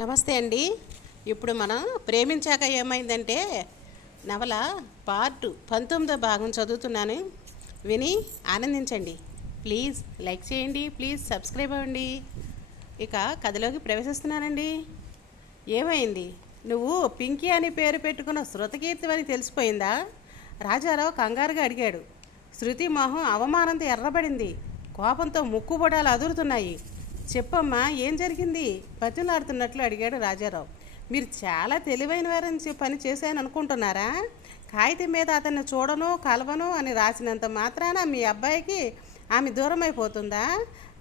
నమస్తే అండి. ఇప్పుడు మనం ప్రేమించాక ఏమైందంటే నవల పార్ట్ 19వ భాగం చదువుతున్నాను. విని ఆనందించండి. ప్లీజ్ లైక్ చేయండి, ప్లీజ్ సబ్స్క్రైబ్ అవ్వండి. ఇక కథలోకి ప్రవేశిస్తున్నానండి. ఏమైంది? నువ్వు పింకీ అని పేరు పెట్టుకున్న శృతకీర్తి అని తెలిసిపోయిందా? రాజారావు కంగారుగా అడిగాడు. శృతి మొహం అవమానంతో ఎర్రబడింది. కోపంతో ముక్కుబొడాలు అదురుతున్నాయి. చెప్పమ్మా, ఏం జరిగింది? బతిలాడుతున్నట్లు అడిగాడు రాజారావు. మీరు చాలా తెలివైన వారని పని చేశాను అనుకుంటున్నారా? కాగితం మీద అతన్ని చూడను కలవను అని రాసినంత మాత్రాన మీ అబ్బాయికి ఆమె దూరం అయిపోతుందా?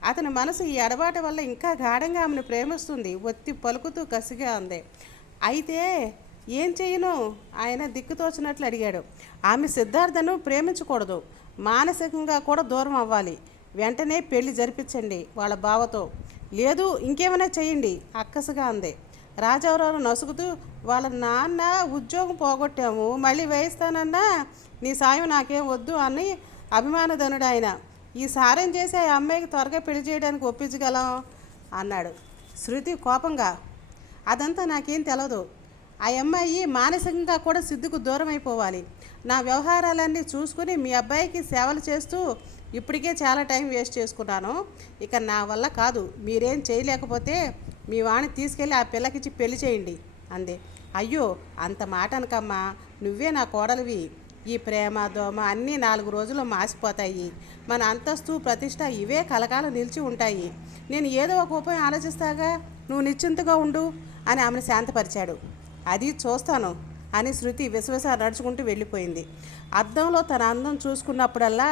అతని మనసు ఈ ఎడబాటు వల్ల ఇంకా గాఢంగా ఆమెను ప్రేమిస్తుంది. ఒత్తి పలుకుతూ కసిగా ఉంది. అయితే ఏం చేయను? ఆయన దిక్కుతోచినట్లు అడిగాడు. ఆమె సిద్ధార్థను ప్రేమించకూడదు, మానసికంగా కూడా దూరం అవ్వాలి. వెంటనే పెళ్లి జరిపించండి వాళ్ళ బావతో. లేదు ఇంకేమైనా చేయండి అక్కసుగా అంది. రాజారావు నసుగుతూ, వాళ్ళ నాన్న ఉద్యోగం పోగొట్టాము, మళ్ళీ వేయిస్తానన్నా నీ సాయం నాకేం వద్దు అని అభిమానధనుడు ఆయన. ఈ సారం చేసి ఆ అమ్మాయికి త్వరగా పెళ్లి చేయడానికి ఒప్పించగలం అన్నాడు. శృతి కోపంగా, అదంతా నాకేం తెలదు. ఆ అమ్మాయి మానసికంగా కూడా సిద్ధుకు దూరం అయిపోవాలి. నా వ్యవహారాలన్నీ చూసుకుని మీ అబ్బాయికి సేవలు చేస్తూ ఇప్పటికే చాలా టైం వేస్ట్ చేసుకున్నాను. ఇక నా వల్ల కాదు. మీరేం చేయలేకపోతే మీ వాణ్ణి తీసుకెళ్ళి ఆ పిల్లకిచ్చి పెళ్లి చేయండి అంది. అయ్యో, అంత మాట అనకమ్మా, నువ్వే నా కోడలివి. ఈ ప్రేమ దోమ అన్నీ 4 రోజుల్లో మాసిపోతాయి. మన అంతస్తు ప్రతిష్ట ఇవే కలకాలం నిలిచి ఉంటాయి. నేను ఏదో ఒక ఉపాయం ఆలోచిస్తాగా, నువ్వు నిశ్చింతగా ఉండు అని ఆమెను శాంతపరిచాడు. అది చూస్తాను అని శృతి విశ్వస నడుచుకుంటూ వెళ్ళిపోయింది. అద్దంలో తన అందం చూసుకున్నప్పుడల్లా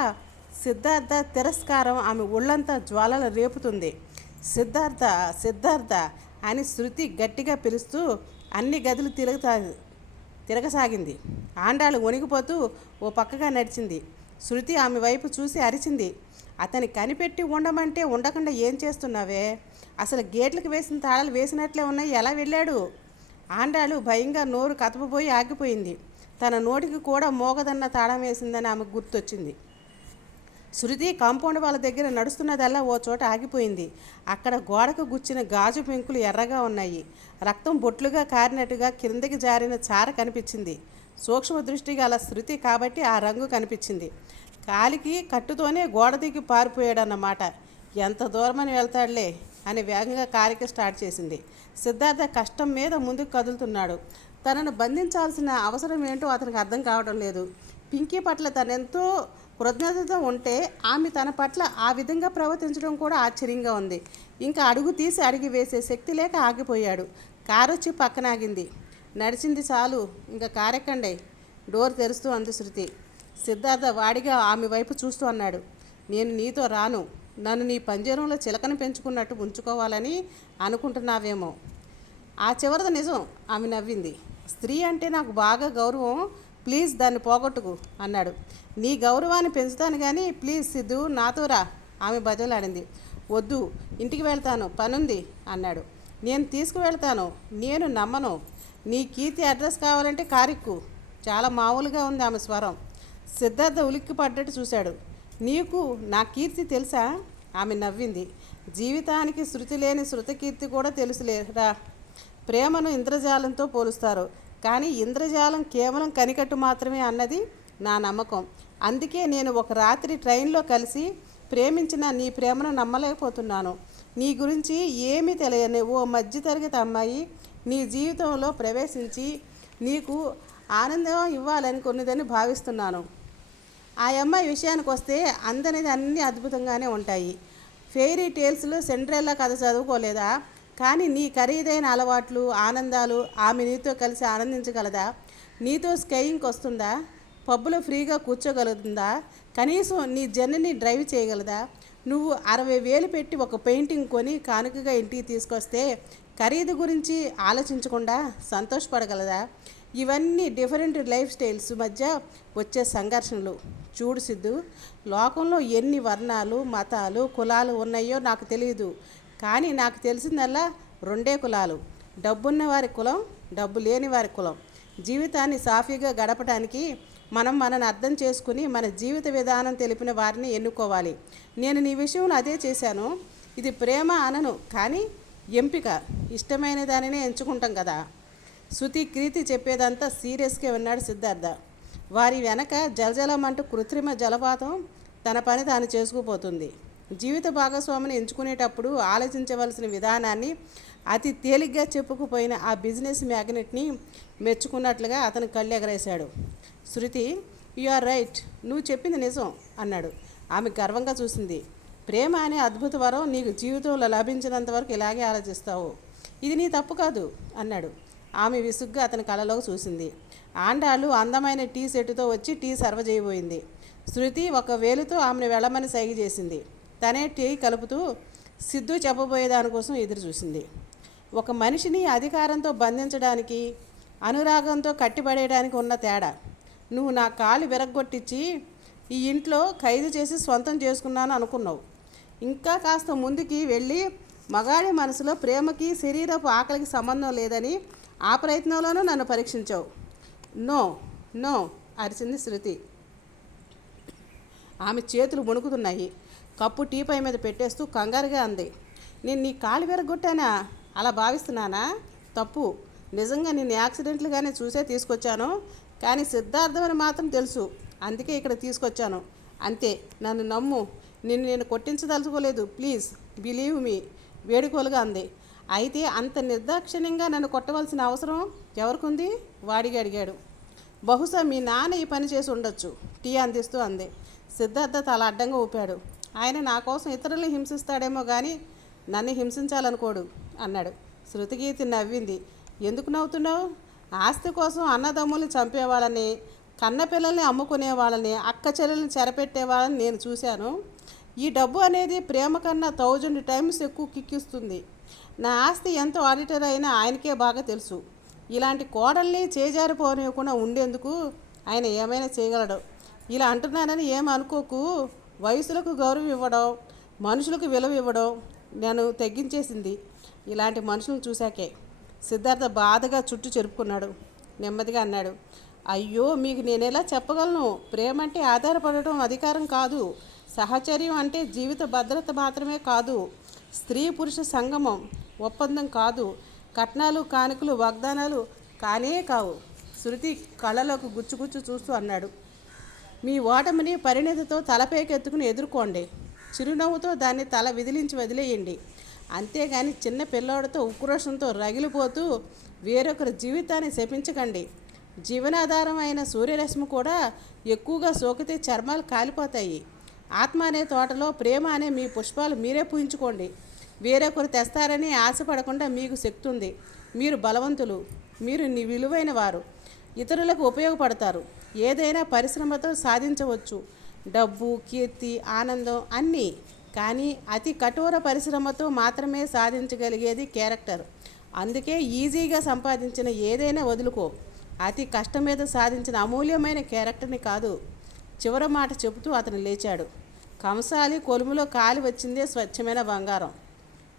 సిద్ధార్థ తిరస్కారం ఆమె ఒళ్ళంతా జ్వాలలు రేపుతుంది. సిద్ధార్థ సిద్ధార్థ అని శృతి గట్టిగా పిలుస్తూ అన్ని గదులు తిరగసాగింది. ఆండాళ్ళు వణిగిపోతూ ఓ పక్కగా నడిచింది. శృతి ఆమె వైపు చూసి అరిచింది. అతని కనిపెట్టి ఉండమంటే ఉండకుండా ఏం చేస్తున్నావే? అసలు గేట్లకు వేసిన తాళాలు వేసినట్లే ఉన్నాయి, ఎలా వెళ్ళాడు? ఆండాళ్ళు భయంగా నోరు కతపబోయి ఆగిపోయింది. తన నోటికి కూడా మోగదన్న తాళం వేసిందని ఆమెకు గుర్తొచ్చింది. శృతి కాంపౌండ్ వాళ్ళ దగ్గర నడుస్తున్నదల్లా ఓ చోట ఆగిపోయింది. అక్కడ గోడకు గుచ్చిన గాజు పెంకులు ఎర్రగా ఉన్నాయి. రక్తం బొట్లుగా కారినట్టుగా కిందకి జారిన చార కనిపించింది. సూక్ష్మ దృష్టి గల శృతి కాబట్టి ఆ రంగు కనిపించింది. కాలికి కట్టుతోనే గోడ దిగి పారిపోయాడన్నమాట. ఎంత దూరమని వెళ్తాడులే అని వేగంగా కాలికి స్టార్ట్ చేసింది. సిద్ధార్థ కష్టం మీద ముందుకు కదులుతున్నాడు. తనను బంధించాల్సిన అవసరం ఏంటో అతనికి అర్థం కావడం లేదు. పింకీ పట్ల తనెంతో కృతజ్ఞతతో ఉంటే ఆమె తన పట్ల ఆ విధంగా ప్రవర్తించడం కూడా ఆశ్చర్యంగా ఉంది. ఇంకా అడుగు తీసి అడిగి వేసే శక్తి లేక ఆగిపోయాడు. కారు వచ్చి పక్కన ఆగింది. నడిచింది చాలు, ఇంకా కారెక్కండి, డోర్ తెరుస్తూ అంది శృతి. సిద్ధార్థ వాడిగా ఆమె వైపు చూస్తూ అన్నాడు. నేను నీతో రాను. నన్ను నీ పంజరంలో చిలకను పెంచుకున్నట్టు ఉంచుకోవాలని అనుకుంటున్నావేమో. ఆ చివరిది నిజం, ఆమె నవ్వింది. స్త్రీ అంటే నాకు బాగా గౌరవం, ప్లీజ్ దాన్ని పోగొట్టుకు అన్నాడు. నీ గౌరవాన్ని పెంచుతాను కానీ ప్లీజ్ సిద్ధు నాతో రా, ఆమె బజలాడింది. వద్దు, ఇంటికి వెళ్తాను, పనుంది అన్నాడు. నేను తీసుకువెళ్తాను. నేను నమ్మను. నీ కీర్తి అడ్రస్ కావాలంటే కారెక్కు. చాలా మామూలుగా ఉంది ఆమె స్వరం. సిద్ధార్థ ఉలిక్కి పడ్డట్టు చూశాడు. నీకు నా కీర్తి తెలుసా? ఆమె నవ్వింది. జీవితానికి శృతి లేని శృతకీర్తి కూడా తెలుసులేరా. ప్రేమను ఇంద్రజాలంతో పోలుస్తారు, కానీ ఇంద్రజాలం కేవలం కనికట్టు మాత్రమే అన్నది నా నమ్మకం. అందుకే నేను ఒక రాత్రి ట్రైన్లో కలిసి ప్రేమించిన నీ ప్రేమను నమ్మలేకపోతున్నాను. నీ గురించి ఏమీ తెలియని ఓ మధ్యతరగతి అమ్మాయి నీ జీవితంలో ప్రవేశించి నీకు ఆనందం ఇవ్వాలని కొన్నిదని భావిస్తున్నాను. ఆ అమ్మాయి విషయానికి వస్తే అందనిది అన్నీ అద్భుతంగానే ఉంటాయి. ఫెయిరీ టేల్స్లో సెండ్రెల్లా కథ చదువుకోలేదా? కానీ నీ ఖరీదైన అలవాట్లు ఆనందాలు ఆమె నీతో కలిసి ఆనందించగలదా? నీతో స్కైయింగ్కి వస్తుందా? పబ్బులో ఫ్రీగా కూర్చోగలుగుతుందా? కనీసం నీ జర్నీని డ్రైవ్ చేయగలదా? నువ్వు 60,000 పెట్టి ఒక పెయింటింగ్ కొని కానుకగా ఇంటికి తీసుకొస్తే ఖరీదు గురించి ఆలోచించకుండా సంతోషపడగలదా? ఇవన్నీ డిఫరెంట్ లైఫ్ స్టైల్స్ మధ్య వచ్చే సంఘర్షణలు. చూడు సిద్ధు, లోకంలో ఎన్ని వర్ణాలు మతాలు కులాలు ఉన్నాయో నాకు తెలియదు, కానీ నాకు తెలిసిందల్లా 2 కులాలు. డబ్బున్న వారి కులం, డబ్బు లేని వారి కులం. జీవితాన్ని సాఫీగా గడపడానికి మనని అర్థం చేసుకుని మన జీవిత విధానం తెలిపిన వారిని ఎన్నుకోవాలి. నేను నీ విషయంలో అదే చేశాను. ఇది ప్రేమ అనను, కానీ ఎంపిక ఇష్టమైన దానినే ఎంచుకుంటాం కదా. శృతి కీర్తి చెప్పేదంతా సీరియస్గా విన్నాడు సిద్ధార్థ. వారి వెనక జలజలమంటూ కృత్రిమ జలపాతం తన పని తాను చేసుకుపోతుంది. జీవిత భాగస్వామిని ఎంచుకునేటప్పుడు ఆలోచించవలసిన విధానాన్ని అతి తేలిగ్గా చెప్పుకుపోయిన ఆ బిజినెస్ మ్యాగ్నెట్ని మెచ్చుకున్నట్లుగా అతను కళ్ళెగరేశాడు. శృతి, యు ఆర్ రైట్, నువ్వు చెప్పింది నిజం అన్నాడు. ఆమె గర్వంగా చూసింది. ప్రేమ అనే అద్భుత వరం నీకు జీవితంలో లభించినంతవరకు ఇలాగే ఆలోచిస్తావు. ఇది నీ తప్పు కాదు అన్నాడు. ఆమె విసుగ్గా అతని కళ్ళలోకి చూసింది. ఆండాళ్ళు అందమైన టీ సెట్టుతో వచ్చి టీ సర్వ్ చేయబోయింది. శృతి ఒక వేలుతో ఆమెను వెళ్ళమని సైగ చేసింది. తనే టీ కలుపుతూ సిద్ధు చెప్పబోయే దానికోసం ఎదురు చూసింది. ఒక మనిషిని అధికారంతో బంధించడానికి, అనురాగంతో కట్టిపడేయడానికి ఉన్న తేడా. నువ్వు నా కాలు విరగ్గొట్టించి ఈ ఇంట్లో ఖైదు చేసి స్వంతం చేసుకున్నాను అనుకున్నావు. ఇంకా కాస్త ముందుకి వెళ్ళి మగాడి మనసులో ప్రేమకి శరీరపు ఆకలికి సంబంధం లేదని ఆ ప్రయత్నంలోనూ నన్ను పరీక్షించావు. నో నో అరిచింది శృతి. ఆమె చేతులు వణుకుతున్నాయి. కప్పు టీపై మీద పెట్టేస్తూ కంగారుగా అంది. నేను నీ కాలు విరగొట్టానా? అలా భావిస్తున్నానా? తప్పు. నిజంగా నేను యాక్సిడెంట్లుగానే చూసే తీసుకొచ్చాను. కానీ సిద్ధార్థమని మాత్రం తెలుసు, అందుకే ఇక్కడ తీసుకొచ్చాను. అంతే, నన్ను నమ్ము. నేను కొట్టించదలుచుకోలేదు. ప్లీజ్ బిలీవ్ మీ వేడుకోలుగా అంది. అయితే అంత నిర్దాక్షిణ్యంగా నన్ను కొట్టవలసిన అవసరం ఎవరికుంది? వాడిగా అడిగాడు. బహుశా మీ నాన్న ఈ పని చేసి ఉండొచ్చు, టీ అందిస్తూ అంది. సిద్ధార్థ తల అడ్డంగా ఊపాడు. ఆయన నా కోసం ఇతరులను హింసిస్తాడేమో కానీ నన్ను హింసించాలనుకోడు అన్నాడు. శృతిగీతి నవ్వింది. ఎందుకు నవ్వుతున్నావు? ఆస్తి కోసం అన్నదమ్ముల్ని చంపేవాళ్ళని, కన్నపిల్లల్ని అమ్ముకునే వాళ్ళని, అక్క చెల్లెల్ని చెరపెట్టే వాళ్ళని నేను చూశాను. ఈ డబ్బు అనేది ప్రేమ కన్నా 1000 టైమ్స్ ఎక్కువ కిక్కిస్తుంది. నా ఆస్తి ఎంతో ఆడిటర్ అయినా ఆయనకే బాగా తెలుసు. ఇలాంటి కోడల్ని చేజారిపోనివ్వకుండా ఉండేందుకు ఆయన ఏమైనా చేయగలడు. ఇలా అంటున్నానని ఏమనుకోకు. వయసులకు గౌరవం ఇవ్వడం, మనుషులకు విలువ ఇవ్వడం నన్ను తగ్గించేసింది ఇలాంటి మనుషులను చూశాకే. సిద్ధార్థ బాధగా చుట్టూ చెరుపుకున్నాడు. నెమ్మదిగా అన్నాడు. అయ్యో, మీకు నేనెలా చెప్పగలను? ప్రేమ అంటే ఆధారపడటం అధికారం కాదు. సహచర్యం అంటే జీవిత భద్రత మాత్రమే కాదు. స్త్రీ పురుష సంగమం ఒప్పందం కాదు. కట్నాలు కానుకలు వాగ్దానాలు కానే కావు. శృతి కళ్ళలోకి గుచ్చుగుచ్చు చూస్తూ అన్నాడు. మీ ఓటమిని పరిణతితో తలపైకెత్తుకుని ఎదుర్కోండి. చిరునవ్వుతో దాన్ని తల విదిలించి వదిలేయండి. అంతేగాని చిన్న పిల్లోడితో ఉక్రోషంతో రగిలిపోతూ వేరొకరి జీవితాన్ని శపించకండి. జీవనాధారం అయిన సూర్యరశ్మి కూడా ఎక్కువగా సోకితే చర్మాలు కాలిపోతాయి. ఆత్మ అనే తోటలో ప్రేమ అనే మీ పుష్పాలు మీరే పూయించుకోండి. వేరొకరు తెస్తారని ఆశపడకుండా మీకు శక్తి ఉంది. మీరు బలవంతులు. మీరు విలువైన వారు. ఇతరులకు ఉపయోగపడతారు. ఏదైనా పరిశ్రమతో సాధించవచ్చు. డబ్బు, కీర్తి, ఆనందం అన్నీ. కానీ అతి కఠోర పరిశ్రమతో మాత్రమే సాధించగలిగేది క్యారెక్టర్. అందుకే ఈజీగా సంపాదించిన ఏదైనా వదులుకో. అతి కష్టం మీద సాధించిన అమూల్యమైన క్యారెక్టర్ని కాదు. చివరి మాట చెబుతూ అతను లేచాడు. కంసాలి కొలుములో కాలి వచ్చిందే స్వచ్ఛమైన బంగారం.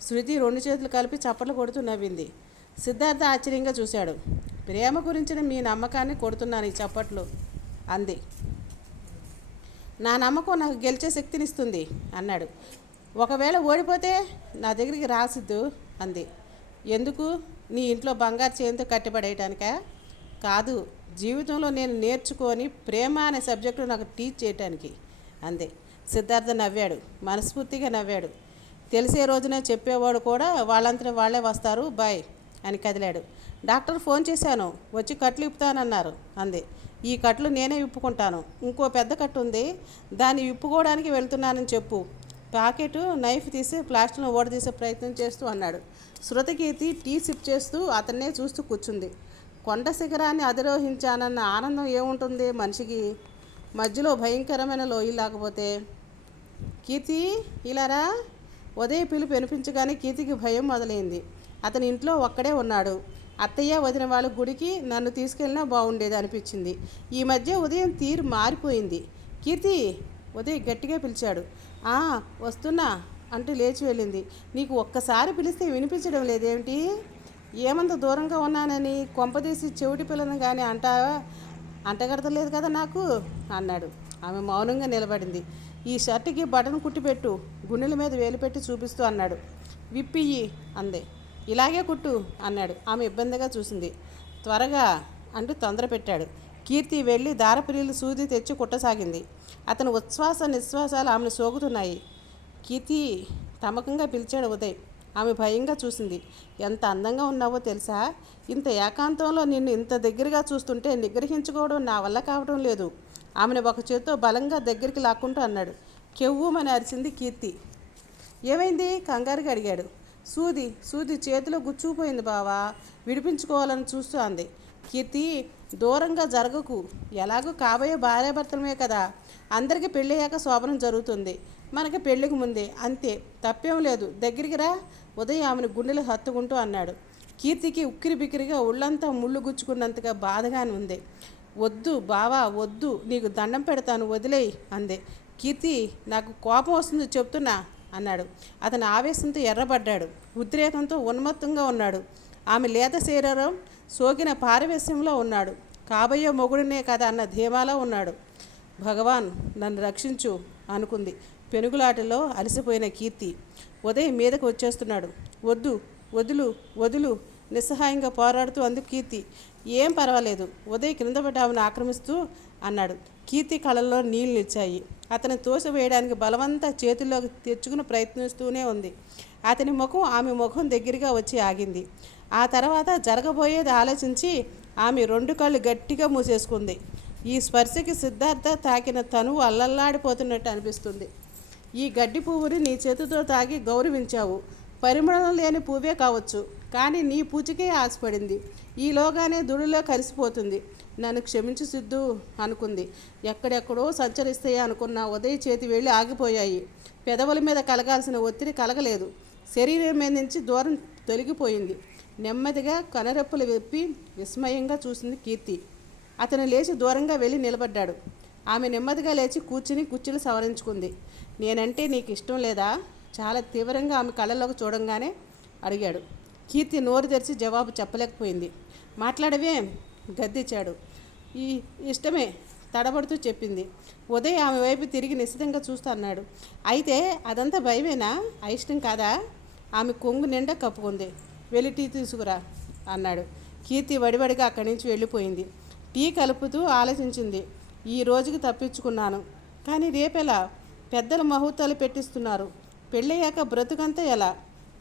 శృతి 2 చేతులు కలిపి చప్పట్లు కొడుతూ నవ్వింది. సిద్ధార్థ ఆశ్చర్యంగా చూశాడు. ప్రేమ గురించిన మీ నమ్మకాన్ని కొడుతున్నాను ఈ చప్పట్లు అంది. నా నమ్మకం నాకు గెలిచే శక్తినిస్తుంది అన్నాడు. ఒకవేళ ఓడిపోతే నా దగ్గరికి రాసిద్దు అంది. ఎందుకు? నీ ఇంట్లో బంగారు చేయంతో కట్టిపడేయటానికా? కాదు, జీవితంలో నేను నేర్చుకొని ప్రేమ అనే సబ్జెక్టు నాకు టీచ్ చేయటానికి అంది. సిద్ధార్థ నవ్వాడు. మనస్ఫూర్తిగా నవ్వాడు. తెలిసే రోజునే చెప్పేవాడు కూడా వాళ్ళంతా వాళ్ళే వస్తారు బాయ్ అని కదిలాడు. డాక్టర్ ఫోన్ చేశాను, వచ్చి కట్లు ఇప్పుతానన్నారు అంది. ఈ కట్లు నేనే విప్పుకుంటాను. ఇంకో పెద్ద కట్టు ఉంది, దాన్ని విప్పుకోవడానికి వెళ్తున్నానని చెప్పు. ప్యాకెట్ నైఫ్ తీసి ప్లాస్టర్ను ఓడదీసే ప్రయత్నం చేస్తూ అన్నాడు. శృతకీర్తి టీ సిప్ చేస్తూ అతన్నే చూస్తూ కూర్చుంది. కొండ శిఖరాన్ని అధిరోహించానన్న ఆనందం ఏముంటుంది మనిషికి? మధ్యలో భయంకరమైన లోయ లేకపోతే. కీర్తి ఇలారా. ఉదయ పిలుపు వినిపించగానే కీర్తికి భయం మొదలైంది. అతని ఇంట్లో ఒక్కడే ఉన్నాడు. అత్తయ్య వదిన వాళ్ళ గుడికి నన్ను తీసుకెళ్ళినా బాగుండేది అనిపించింది. ఈ మధ్య ఉదయం తీరు మారిపోయింది. కీర్తి, ఉదయ్ గట్టిగా పిలిచాడు. వస్తున్నా అంటూ లేచి వెళ్ళింది. నీకు ఒక్కసారి పిలిస్తే వినిపించడం లేదేమిటి? ఏమంత దూరంగా ఉన్నానని కొంపదీసి చెవిటి పిల్లను కానీ అంటగడతలేదు కదా నాకు అన్నాడు. ఆమె మౌనంగా నిలబడింది. ఈ షర్టుకి బటన్ కుట్టిపెట్టు, గుండెల మీద వేలు పెట్టి చూపిస్తూ అన్నాడు. విప్పియ్యి అందే. ఇలాగే కుట్టు అన్నాడు. ఆమె ఇబ్బందిగా చూసింది. త్వరగా అంటూ తొందర పెట్టాడు. కీర్తి వెళ్ళి దారపిల్లి సూది తెచ్చి కుట్టసాగింది. అతని ఉచ్ఛ్వాస నిశ్వాసాలు ఆమెను సోకుతున్నాయి. కీర్తి తమకంగా పిలిచాడు ఉదయ్. ఆమె భయంగా చూసింది. ఎంత అందంగా ఉన్నావో తెలుసా? ఇంత ఏకాంతంలో నిన్ను ఇంత దగ్గరగా చూస్తుంటే నిగ్రహించుకోవడం నా వల్ల కావడం లేదు. ఆమెను ఒక చేత్తో బలంగా దగ్గరికి లాక్కుంటూ అన్నాడు. కెవ్వుమని అరిచింది కీర్తి. ఏమైంది? కంగారుగా అడిగాడు. సూది చేతిలో గుచ్చుకుపోయింది బావా, విడిపించుకోవాలని చూస్తూ అంది. కీర్తి, దూరంగా జరగకు. ఎలాగో కాబోయే భార్యాభర్తలమే కదా. అందరికీ పెళ్ళయ్యాక శోభనం జరుగుతుంది, మనకి పెళ్ళికి ముందే, అంతే. తప్పేం లేదు, దగ్గరికి రా. ఉదయ్ ఆమెను గుండెలు హత్తుకుంటూ అన్నాడు. కీర్తికి ఉక్కిరి బిక్కిరిగా ఒళ్ళంతా ముళ్ళు గుచ్చుకున్నంతగా బాధగానే ఉంది. వద్దు బావా, వద్దు, నీకు దండం పెడతాను, వదిలేయి అంది. కీర్తి, నాకు కోపం వస్తుంది చెప్తున్నా అన్నాడు. అతను ఆవేశంతో ఎర్రబడ్డాడు. ఉద్రేకంతో ఉన్మత్తంగా ఉన్నాడు. ఆమె లేత శరీరం సోకిన పారవేశ్యంలో ఉన్నాడు. కాబోయే మొగుడినే కదా అన్న ధీమాలో ఉన్నాడు. భగవాన్, నన్ను రక్షించు అనుకుంది పెనుగులాటలో అలసిపోయిన కీర్తి. ఉదయ్ మీదకు వచ్చేస్తున్నాడు. వద్దు, వదులు నిస్సహాయంగా పోరాడుతూ అంది కీర్తి. ఏం పర్వాలేదు, ఉదయ్ క్రిందపడి ఆమెను ఆక్రమిస్తూ అన్నాడు. కీర్తి కళ్ళల్లో నీళ్లు నిలిచాయి. అతను తోసివేయడానికి బలవంతా చేతుల్లోకి తెచ్చుకుని ప్రయత్నిస్తూనే ఉంది. అతని ముఖం ఆమె ముఖం దగ్గరగా వచ్చి ఆగింది. ఆ తర్వాత జరగబోయేది ఆలోచించి ఆమె రెండు కళ్ళు గట్టిగా మూసేసుకుంది. ఈ స్పర్శకి సిద్ధార్థ తాకిన తనువు అల్లల్లాడిపోతున్నట్టు అనిపిస్తుంది. ఈ గడ్డి పువ్వుని నీ చేతితో తాగి గౌరవించావు. పరిమళం లేని పువ్వే కావచ్చు, కానీ నీ పూచికే ఆశపడింది. ఈలోగానే దుడిలో కలిసిపోతుంది. నన్ను క్షమించు సిద్ధు అనుకుంది. ఎక్కడెక్కడో సంచరిస్తాయి అనుకున్న ఉదయ్ చేతి వెళ్ళి ఆగిపోయాయి. పెదవుల మీద కలగాల్సిన ఒత్తిడి కలగలేదు. శరీరం మీద నుంచి దూరం తొలగిపోయింది. నెమ్మదిగా కనురెప్పలు విప్పి విస్మయంగా చూసింది కీర్తి. అతను లేచి దూరంగా వెళ్ళి నిలబడ్డాడు. ఆమె నెమ్మదిగా లేచి కూర్చుని కుర్చీలు సవరించుకుంది. నేనంటే నీకు ఇష్టం లేదా? చాలా తీవ్రంగా ఆమె కళ్ళలోకి చూడంగానే అడిగాడు. కీర్తి నోరు తెరిచి జవాబు చెప్పలేకపోయింది. మాట్లాడవే గద్దించాడు. ఈ ఇష్టమే తడబడుతూ చెప్పింది. ఉదయ్ ఆమె వైపు తిరిగి నిశ్చితంగా చూస్తూ అన్నాడు. అయితే అదంతా భయమేనా, అయిష్టం కాదా? ఆమె కొంగు నిండా కప్పుకుంది. వెళ్ళి టీ తీసుకురా అన్నాడు. కీర్తి వడివడిగా అక్కడి నుంచి వెళ్ళిపోయింది. టీ కలుపుతూ ఆలోచించింది. ఈ రోజుకి తప్పించుకున్నాను, కానీ రేపెలా? పెద్దల ముహూర్తాలు పెట్టిస్తున్నారు. పెళ్ళయ్యాక బ్రతుకంతా ఎలా?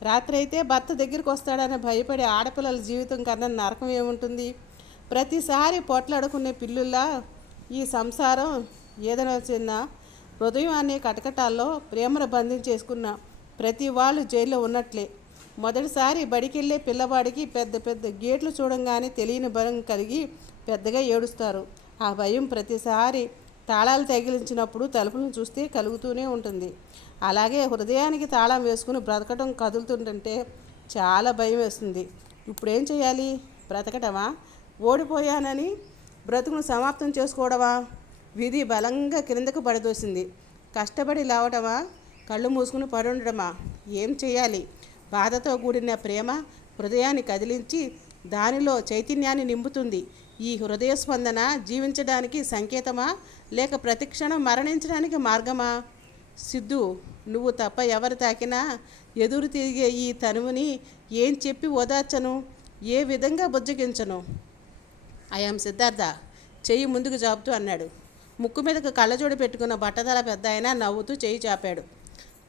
రాత్రి అయితే భర్త దగ్గరికి వస్తాడని భయపడే ఆడపిల్లల జీవితం కన్నా నరకం ఏముంటుంది? ప్రతిసారి పొట్లాడుకునే పిల్లుల్లా ఈ సంసారం. ఏదైనా చిన్న హృదయం అనే కటకటాల్లో ప్రేమను బంధించేసుకున్న ప్రతి వాళ్ళు జైల్లో ఉన్నట్లే. మొదటిసారి బడికెళ్ళే పిల్లవాడికి పెద్ద పెద్ద గేట్లు చూడంగానే తెలియని భయం కలిగి పెద్దగా ఏడుస్తారు. ఆ భయం ప్రతిసారి తాళాలు తగిలించినప్పుడు తలుపులను చూస్తే కలుగుతూనే ఉంటుంది. అలాగే హృదయానికి తాళం వేసుకుని బ్రతకటం కదులుతుంటే చాలా భయం వేస్తుంది. ఇప్పుడేం చేయాలి? బ్రతకటమా? ఓడిపోయానని బ్రతుకును సమాప్తం చేసుకోవడమా? విధి బలంగా క్రిందకు పడదోసింది. కష్టపడి లేవటమా? కళ్ళు మూసుకుని పడి ఉండడమా? ఏం చేయాలి? బాధతో కూడిన ప్రేమ హృదయాన్ని కదిలించి దానిలో చైతన్యాన్ని నింపుతుంది. ఈ హృదయ స్పందన జీవించడానికి సంకేతమా, లేక ప్రతిక్షణం మరణించడానికి మార్గమా? సిద్ధు, నువ్వు తప్ప ఎవరు తాకినా ఎదురు తిరిగే ఈ తనువుని ఏం చెప్పి ఓదార్చను? ఏ విధంగా బుజ్జగించను? ఐఎమ్ సిద్ధార్థ చెయ్యి ముందుకు జాపుతూ అన్నాడు. ముక్కు మీదకు కళ్ళజోడు పెట్టుకున్న బట్టతల పెద్ద ఆయన నవ్వుతూ చెయ్యి చాపాడు.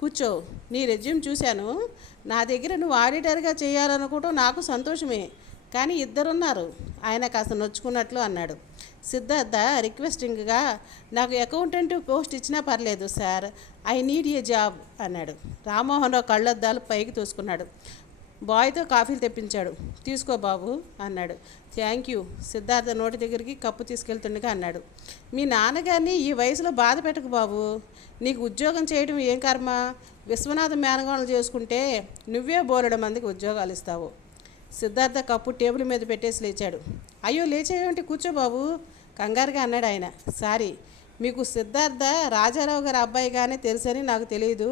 కూర్చో. నీ రెజ్యూమ్ చూశాను. నా దగ్గర నువ్వు ఆడిటర్గా చేయాలనుకోవటం నాకు సంతోషమే, కానీ ఇద్దరున్నారు. ఆయన కాస్త నొచ్చుకున్నట్లు అన్నాడు. సిద్ధార్థ రిక్వెస్టింగ్గా, నాకు అకౌంటెంట్ పోస్ట్ ఇచ్చినా పర్లేదు sir, I need a job అన్నాడు. రామ్మోహన్ రావు కళ్ళద్దాలు పైకి తోసుకున్నాడు. బాయ్తో కాఫీలు తెప్పించాడు. తీసుకో బాబు అన్నాడు. Thank you. సిద్ధార్థ నోటి దగ్గరికి కప్పు తీసుకెళ్తుండగా అన్నాడు. మీ నాన్నగారిని ఈ వయసులో బాధ పెట్టకు బాబు. నీకు ఉద్యోగం చేయడం ఏం కర్మ? విశ్వనాథ మేనగోణలు చేసుకుంటే నువ్వే బోలెడు మందికి ఉద్యోగాలు ఇస్తావు. సిద్ధార్థ కప్పు టేబుల్ మీద పెట్టేసి లేచాడు. అయ్యో లేచేయంటే కూర్చో బాబు కంగారుగా అన్నాడు ఆయన. సారీ, మీకు సిద్ధార్థ రాజారావు గారి అబ్బాయిగానే తెలుసని నాకు తెలియదు.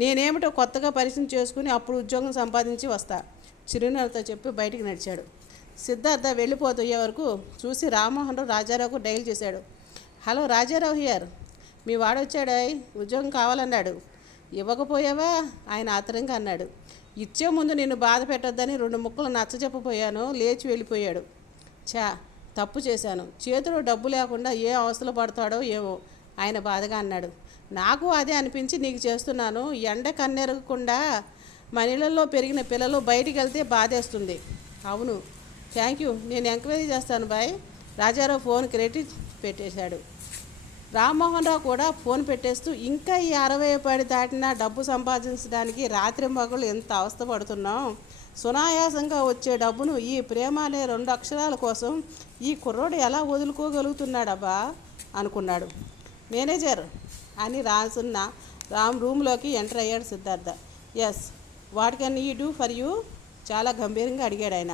నేనేమిటో కొత్తగా పరిచయం చేసుకుని అప్పుడు ఉద్యోగం సంపాదించి వస్తా చిరునవ్వుతో చెప్పి బయటికి నడిచాడు. సిద్ధార్థ వెళ్ళిపోతయ్యే వరకు చూసి రామ్మోహన్ రావు రాజారావుకు డైల్ చేశాడు. హలో రాజారావు హియర్, మీ వాడు వచ్చాడా? ఉద్యోగం కావాలన్నాడు. ఇవ్వకపోయావా? ఆయన ఆత్రంగా అన్నాడు. ఇచ్చే ముందు నిన్ను బాధ పెట్టొద్దని 2 ముక్కలు నచ్చజెప్పపోయాను, లేచి వెళ్ళిపోయాడు. ఛా, తప్పు చేశాను. చేతిలో డబ్బు లేకుండా ఏ అవస్థలు పడతాడో ఏమో ఆయన బాధగా అన్నాడు. నాకు అదే అనిపించి నీకు చేస్తున్నాను. ఎండ కన్నెరగకుండా మన ఇళ్ళల్లో పెరిగిన పిల్లలు బయటికి వెళ్తే బాధేస్తుంది. అవును, థ్యాంక్ యూ, నేను ఎంక్వైరీ చేస్తాను బాయ్. రాజారావు ఫోన్ క్రెడిట్ పెట్టేశాడు. రామ్మోహన్ రావు కూడా ఫోన్ పెట్టేస్తూ, ఇంకా ఈ 60 పడి దాటినా డబ్బు సంపాదించడానికి రాత్రి మగళ్ళు ఎంత అవస్థపడుతున్నాం. సునాయాసంగా వచ్చే డబ్బును ఈ ప్రేమ అనే 2 అక్షరాల కోసం ఈ కుర్రోడు ఎలా వదులుకోగలుగుతున్నాడబ్బా అనుకున్నాడు. మేనేజర్ అని రాసున్న రామ్ రూమ్లోకి ఎంటర్ అయ్యాడు Siddhartha. Yes, what can you do for you? చాలా గంభీరంగా అడిగాడు ఆయన.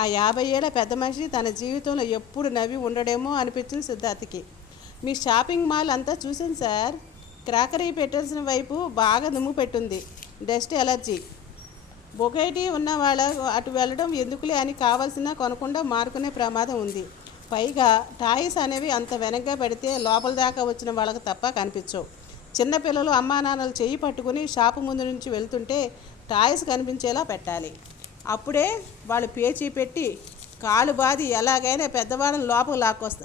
ఆ 50 ఏళ్ల పెద్ద మనిషి తన జీవితంలో ఎప్పుడు నవ్వి ఉండడేమో అనిపించింది సిద్ధార్థకి. మీ షాపింగ్ మాల్ అంతా చూసాను సార్. క్రాకరీ పెట్టాల్సిన వైపు బాగా దుమ్ము పెట్టుంది. Dust allergy. బొకైటీ ఉన్న వాళ్ళ అటు వెళ్ళడం ఎందుకులే అని కావాల్సిన కొనకుండా మారుకునే ప్రమాదం ఉంది. పైగా టాయ్స్ అనేవి అంత వెనక్గా పెడితే లోపల దాకా వచ్చిన వాళ్ళకి తప్ప కనిపించవు. చిన్నపిల్లలు అమ్మా నాన్నలు చెయ్యి పట్టుకుని షాపు ముందు నుంచి వెళ్తుంటే టాయ్స్ కనిపించేలా పెట్టాలి. అప్పుడే వాళ్ళు పేచీ పెట్టి కాలు బాది ఎలాగైనా పెద్దవాళ్ళని లోపల లాక్కొస్తారు.